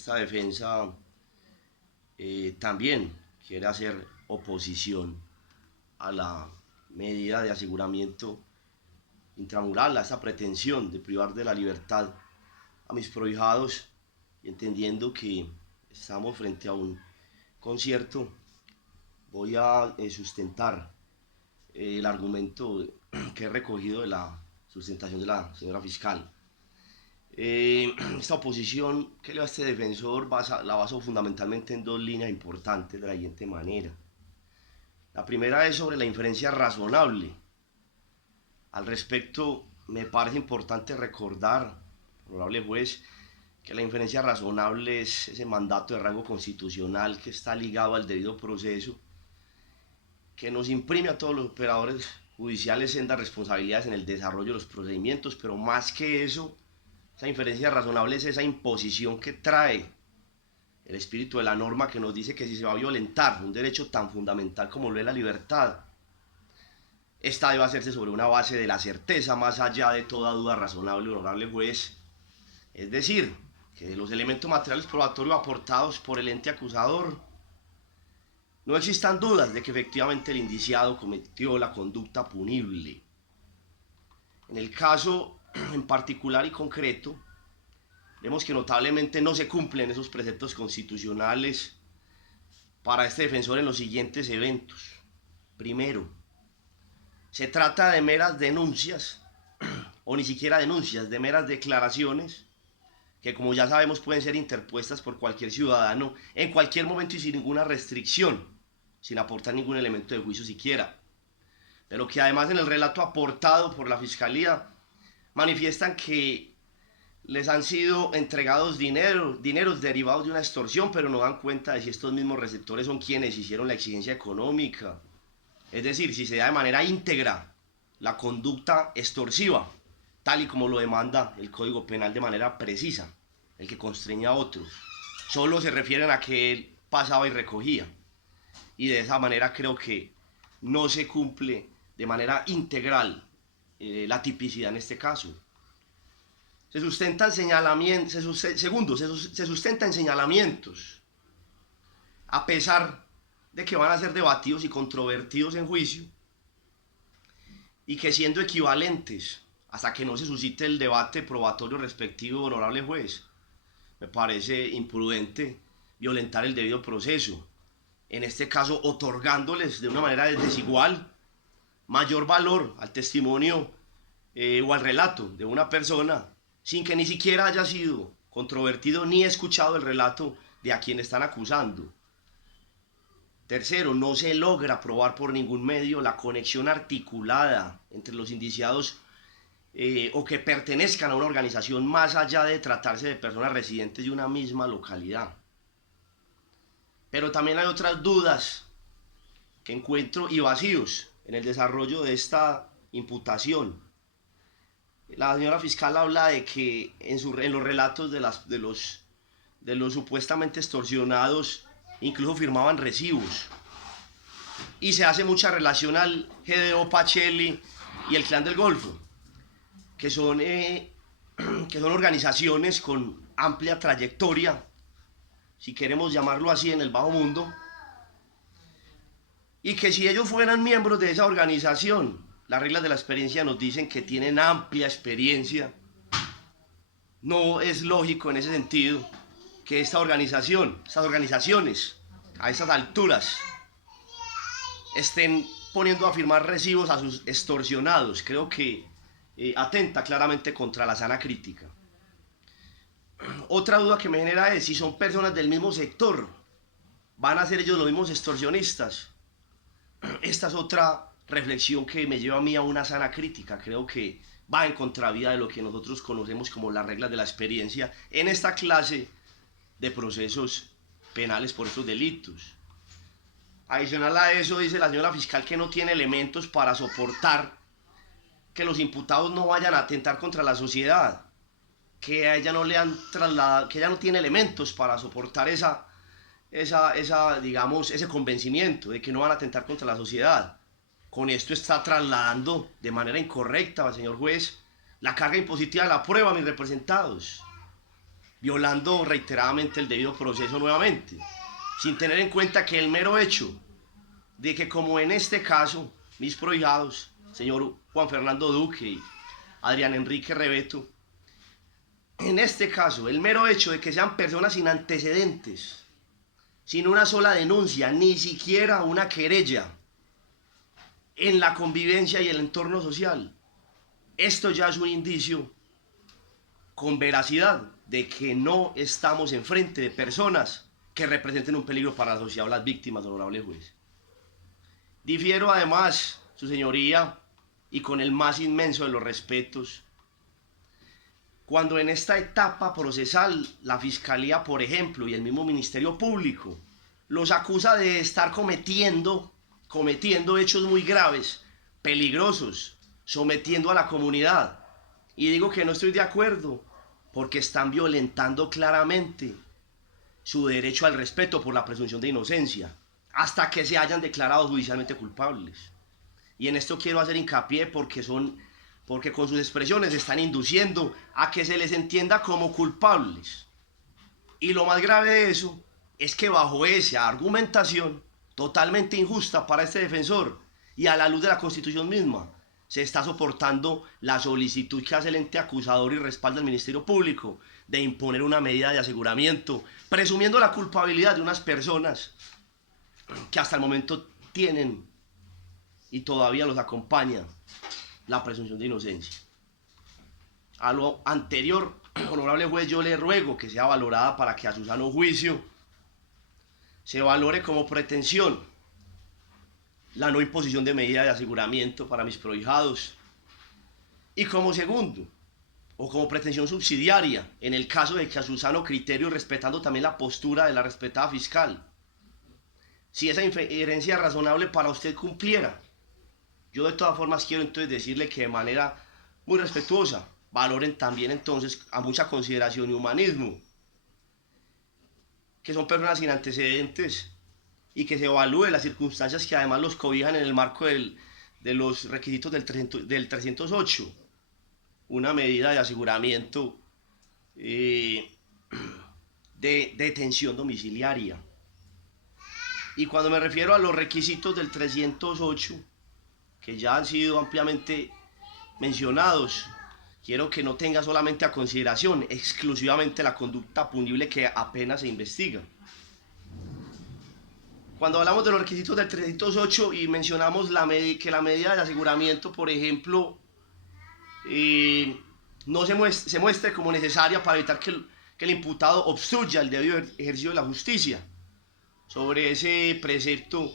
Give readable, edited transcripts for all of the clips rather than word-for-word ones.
esta defensa también quiere hacer oposición a la medida de aseguramiento intramural, a esa pretensión de privar de la libertad a mis prohijados, y entendiendo que estamos frente a un concierto, voy a sustentar el argumento que he recogido de la sustentación de la señora fiscal. Esta oposición que le da a este defensor la baso fundamentalmente en dos líneas importantes de la siguiente manera. La primera es sobre la inferencia razonable. Al respecto, me parece importante recordar, honorable juez, que la inferencia razonable es ese mandato de rango constitucional que está ligado al debido proceso, que nos imprime a todos los operadores judiciales sendas responsabilidades en el desarrollo de los procedimientos, pero más que eso, esa inferencia razonable es esa imposición que trae el espíritu de la norma, que nos dice que si se va a violentar un derecho tan fundamental como lo es la libertad, esta debe hacerse sobre una base de la certeza más allá de toda duda razonable, honorable juez. Es decir, que de los elementos materiales probatorios aportados por el ente acusador no existan dudas de que efectivamente el indiciado cometió la conducta punible. En el caso en particular y concreto, vemos que notablemente no se cumplen esos preceptos constitucionales para este defensor en los siguientes eventos. Primero, se trata de meras denuncias, o ni siquiera denuncias, de meras declaraciones, que como ya sabemos pueden ser interpuestas por cualquier ciudadano en cualquier momento y sin ninguna restricción, sin aportar ningún elemento de juicio siquiera, pero que además en el relato aportado por la Fiscalía manifiestan que les han sido entregados dineros derivados de una extorsión, pero no dan cuenta de si estos mismos receptores son quienes hicieron la exigencia económica. Es decir, si se da de manera íntegra la conducta extorsiva, tal y como lo demanda el Código Penal de manera precisa, el que constreña a otro. Solo se refieren a que él pasaba y recogía. Y de esa manera creo que no se cumple de manera integral la tipicidad en este caso. Se sustentan señalamientos, se sustentan señalamientos, a pesar de que van a ser debatidos y controvertidos en juicio, y que siendo equivalentes, hasta que no se suscite el debate probatorio respectivo, honorable juez, me parece imprudente violentar el debido proceso, en este caso otorgándoles de una manera desigual mayor valor al testimonio o al relato de una persona, sin que ni siquiera haya sido controvertido ni escuchado el relato de a quien están acusando. Tercero, no se logra probar por ningún medio la conexión articulada entre los indiciados o que pertenezcan a una organización más allá de tratarse de personas residentes de una misma localidad. Pero también hay otras dudas que encuentro y vacíos en el desarrollo de esta imputación. La señora fiscal habla de que en los relatos de los supuestamente extorsionados incluso firmaban recibos, y se hace mucha relación al GDO Pacelli y el Clan del Golfo, que son organizaciones con amplia trayectoria, si queremos llamarlo así, en el bajo mundo, y que si ellos fueran miembros de esa organización, las reglas de la experiencia nos dicen que tienen amplia experiencia. No es lógico en ese sentido que estas organizaciones, a esas alturas, estén poniendo a firmar recibos a sus extorsionados. Creo que atenta claramente contra la sana crítica. Otra duda que me genera es si son personas del mismo sector, ¿van a ser ellos los mismos extorsionistas? Esta es otra reflexión que me lleva a mí a una sana crítica. Creo que va en contravía de lo que nosotros conocemos como las reglas de la experiencia en esta clase de procesos penales por estos delitos. Adicional a eso, dice la señora fiscal que no tiene elementos para soportar que los imputados no vayan a atentar contra la sociedad, que a ella no le han trasladado, que ella no tiene elementos para soportar digamos, ese convencimiento de que no van a atentar contra la sociedad. Con esto está trasladando de manera incorrecta, señor juez, la carga impositiva de la prueba a mis representados. violando reiteradamente el debido proceso nuevamente, sin tener en cuenta que el mero hecho de que, como en este caso, mis prohijados, señor Juan Fernando Duque y Adrián Enrique Rebeto, en este caso, el mero hecho de que sean personas sin antecedentes, sin una sola denuncia, ni siquiera una querella en la convivencia y el entorno social, esto ya es un indicio con veracidad de que no estamos enfrente de personas que representen un peligro para la sociedad o las víctimas, honorable juez. Difiero además, su señoría, y con el más inmenso de los respetos, cuando en esta etapa procesal la Fiscalía, por ejemplo, y el mismo Ministerio Público los acusa de estar cometiendo hechos muy graves, peligrosos, sometiendo a la comunidad. Y digo que no estoy de acuerdo, porque están violentando claramente su derecho al respeto por la presunción de inocencia, hasta que se hayan declarado judicialmente culpables. Y en esto quiero hacer hincapié porque con sus expresiones están induciendo a que se les entienda como culpables. Y lo más grave de eso es que bajo esa argumentación totalmente injusta para este defensor y a la luz de la Constitución misma, se está soportando la solicitud que hace el ente acusador y respalda el Ministerio Público de imponer una medida de aseguramiento, presumiendo la culpabilidad de unas personas que hasta el momento tienen y todavía los acompaña la presunción de inocencia. A lo anterior, honorable juez, yo le ruego que sea valorada para que a su sano juicio se valore como pretensión la no imposición de medida de aseguramiento para mis prohijados, y como segundo, o como pretensión subsidiaria, en el caso de que a su sano criterio y respetando también la postura de la respetada fiscal, si esa inferencia razonable para usted cumpliera, yo de todas formas quiero entonces decirle que de manera muy respetuosa valoren también entonces a mucha consideración y humanismo, que son personas sin antecedentes, y que se evalúe las circunstancias que además los cobijan en el marco de los requisitos del 308, una medida de aseguramiento de detención domiciliaria. Y cuando me refiero a los requisitos del 308, que ya han sido ampliamente mencionados, quiero que no tenga solamente a consideración exclusivamente la conducta punible que apenas se investiga. Cuando hablamos de los requisitos del 308 y mencionamos que la medida de aseguramiento, por ejemplo, no se muestre como necesaria para evitar que el imputado obstruya el debido ejercicio de la justicia. Sobre ese precepto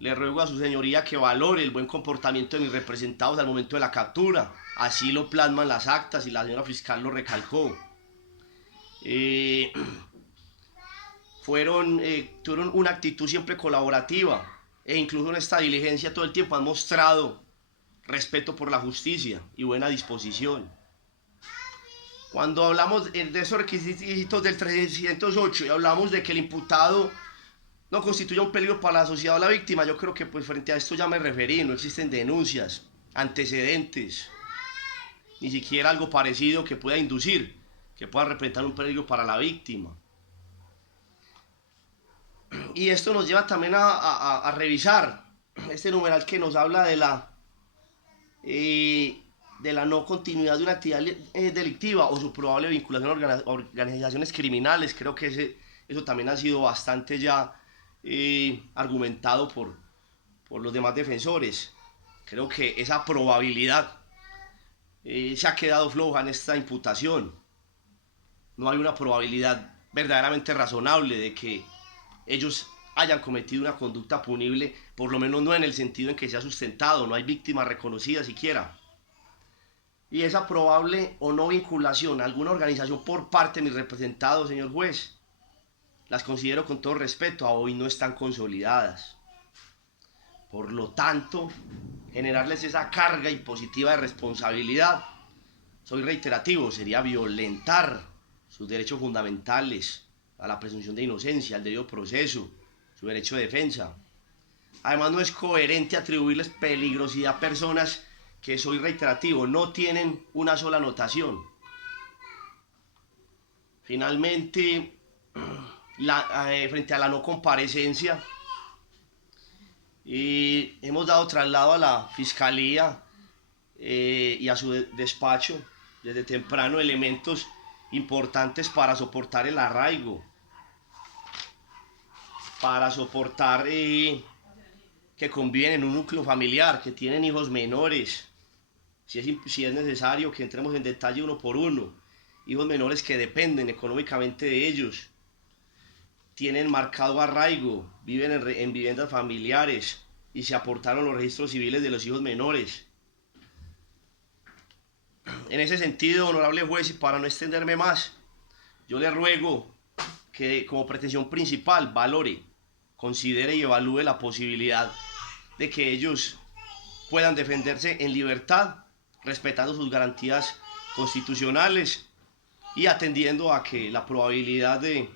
le ruego a su señoría que valore el buen comportamiento de mis representados al momento de la captura. Así lo plasman las actas y la señora fiscal lo recalcó. Tuvieron una actitud siempre colaborativa, e incluso en esta diligencia todo el tiempo han mostrado respeto por la justicia y buena disposición. Cuando hablamos de esos requisitos del 308 y hablamos de que el imputado no constituye un peligro para la sociedad o la víctima, yo creo que pues frente a esto ya me referí, no existen denuncias, antecedentes, ni siquiera algo parecido que pueda inducir, que pueda representar un peligro para la víctima. Y esto nos lleva también a revisar este numeral que nos habla de la no continuidad de una actividad delictiva o su probable vinculación a organizaciones criminales. Creo que eso también ha sido bastante ya argumentado por los demás defensores. Creo que esa probabilidad se ha quedado floja en esta imputación. No hay una probabilidad verdaderamente razonable de que ellos hayan cometido una conducta punible, por lo menos no en el sentido en que se ha sustentado, no hay víctima reconocida siquiera. Y esa probable o no vinculación a alguna organización por parte de mis representados, señor juez, las considero con todo respeto, a hoy no están consolidadas. Por lo tanto, generarles esa carga impositiva de responsabilidad, soy reiterativo, sería violentar sus derechos fundamentales a la presunción de inocencia, al debido proceso, su derecho de defensa. Además, no es coherente atribuirles peligrosidad a personas que, soy reiterativo, no tienen una sola anotación. Finalmente, frente a la no comparecencia, hemos dado traslado a la fiscalía y a su despacho desde temprano elementos importantes para soportar el arraigo, para soportar que conviven en un núcleo familiar, que tienen hijos menores, si es necesario que entremos en detalle uno por uno, hijos menores que dependen económicamente de ellos, tienen marcado arraigo, viven en viviendas familiares y se aportaron los registros civiles de los hijos menores. En ese sentido, honorable juez, y para no extenderme más, yo le ruego que como pretensión principal valore, considere y evalúe la posibilidad de que ellos puedan defenderse en libertad, respetando sus garantías constitucionales y atendiendo a que la probabilidad en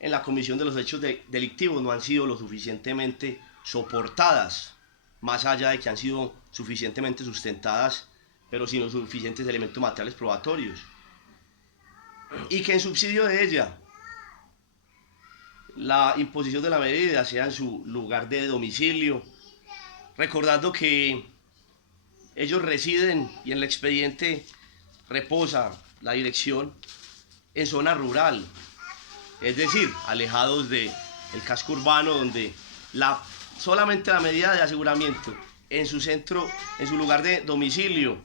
la comisión de los hechos delictivos no han sido lo suficientemente soportadas, más allá de que han sido suficientemente sustentadas, pero sin los suficientes elementos materiales probatorios, y que en subsidio de ella la imposición de la medida sea en su lugar de domicilio, recordando que ellos residen y en el expediente reposa la dirección en zona rural, es decir, alejados del casco urbano, donde solamente la medida de aseguramiento en su centro, en su lugar de domicilio,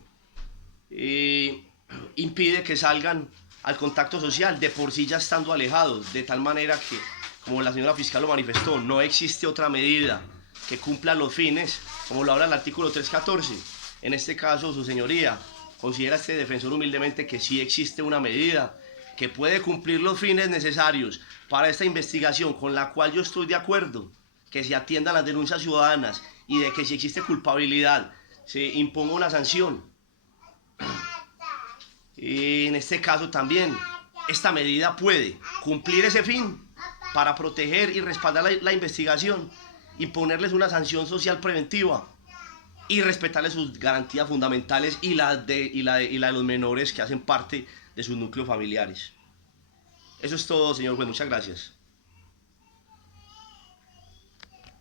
impide que salgan al contacto social, de por sí ya estando alejados, de tal manera que, como la señora fiscal lo manifestó, no existe otra medida que cumpla los fines, como lo habla el artículo 314. En este caso, su señoría considera este defensor humildemente que sí existe una medida que puede cumplir los fines necesarios para esta investigación, con la cual yo estoy de acuerdo, que se atiendan las denuncias ciudadanas y de que si existe culpabilidad se imponga una sanción. Y en este caso también esta medida puede cumplir ese fin para proteger y respaldar la investigación, imponerles una sanción social preventiva y respetarles sus garantías fundamentales y la de los menores que hacen parte de sus núcleos familiares. Eso es todo, señor juez. Muchas gracias.